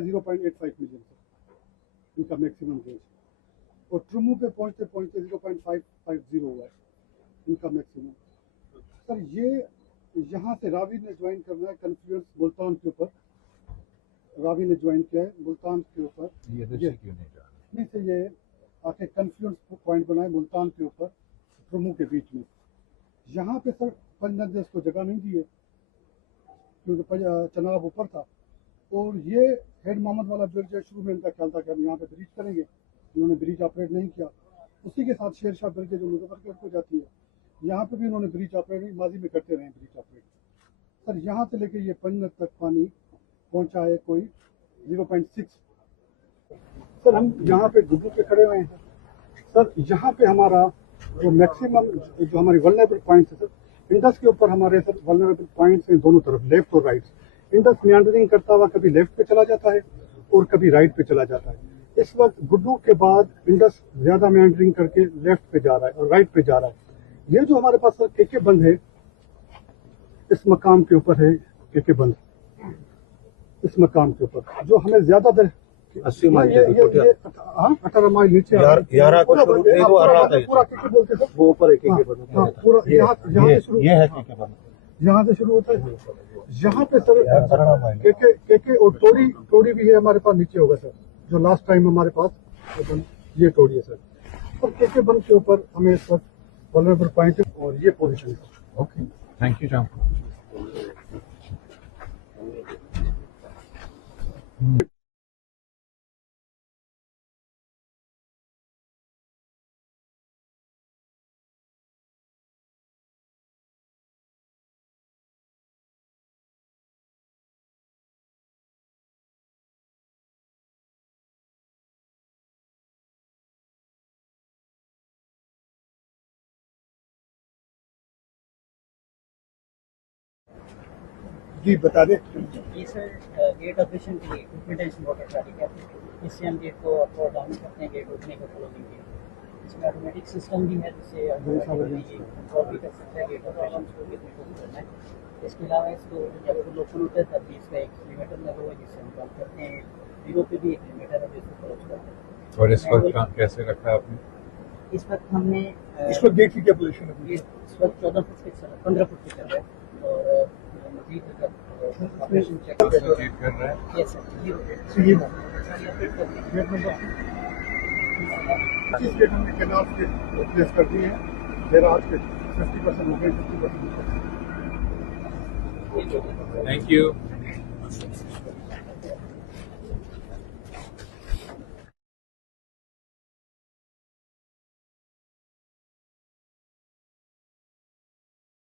0.85 million इनका maximum range, और ट्रुमू पे पहुंचते पहुंचते 0.550 हुआ है इनका मैक्सिमम। सर ये यहाँ से रावी ने ज्वाइन करना है कन्फ्लुएंस मुल्तान के ऊपर, रावी ने ज्वाइन किया है मुल्तान के ऊपर, ये क्यों नहीं जा नहीं से ये आके कन्फ्लुएंस पॉइंट बनाए मुल्तान के ऊपर ट्रुमू के बीच में। यहाँ पे सर पंजाब ने इसको जगह नहीं दी है क्योंकि चनाब ऊपर था, और ये हेड मोहम्मद वाला ब्रिज है, शुरू में इनका ख्याल था कि हम यहाँ पे ब्रिज करेंगे, इन्होंने ब्रिज ऑपरेट नहीं किया। उसी के साथ शेरशाह ब्रिज जो मुजफ्फरपुर को जाती है, यहाँ पे भी उन्होंने ब्रिज ऑपरेट नहीं, माजी में करते रहे ब्रिज ऑपरेट। सर यहाँ से लेके ये पंजनद तक पानी पहुँचा है कोई 0.6। सर हम यहाँ पे गुड्डू पे खड़े हुए हैं सर, यहाँ पे हमारा जो मैक्सिमम जो हमारी वल्नरेबल पॉइंट्स है सर, इंडस के ऊपर हमारे सर वल्नरेबल पॉइंट्स हैं दोनों तरफ, लेफ्ट और राइट। इंडस मियांडरिंग करता हुआ कभी लेफ्ट पे चला जाता है और कभी राइट पे चला जाता है। इस वक्त गुड्डू के बाद इंडस ज्यादा मियांडरिंग करके लेफ्ट पे जा रहा है और राइट पे जा रहा है। ये जो हमारे पास सर केके बंद है, इस मकाम के ऊपर है केके बंद, इस मकाम के ऊपर जो हमें ज्यादा दर 80 माइल 18 माइल नीचे पूरा केके बोलते थे, वो ऊपर एक पूरा यहाँ से शुरू होता है। यहाँ पे सर केके और टोड़ी भी है हमारे पास, नीचे होगा सर जो लास्ट टाइम हमारे पास ये टोड़ी है सर। और केके बंद के ऊपर हमें इस वक्त वल्नरेबल पॉइंट और ये पोजीशन है। ओके, थैंक यू जाम। जी बता दें। जी सर, गेट ऑपरेशन के लिए इक्विपमेंट इम्पोर्टेंट है, ठीक है। इससे हम गेट को अप और डाउन करते हैं, गेट ओपनिंग को क्लोजिंग के। इसमें ऑटोमेटिक सिस्टम भी है जिससे कंट्रोल भी कर सकता है गेट ऑपरेशन को कितने को करना है। इसके अलावा इसको जब ओपन होता है तब भी इसका एक लिमिटर लगा हुआ है जिससे हम काम करते हैं। जीरो पे भी एक लिमिटर है जिसको क्लोज करते हैं। और इस वक्त काम कैसे रखा है आपने? इस वक्त हमने इस वक्त गेट की क्या पोजीशन है? इस वक्त 14 फुट के 15 फुट के चल रहा है, और ऑपरेशन चेक कर रहा है। यस सर, ये गेट नंबर 25 गेट हमने कैनाल के प्लेस कर दिए हैं। मेरा आज के 50% हो गए, 50%। Thank you.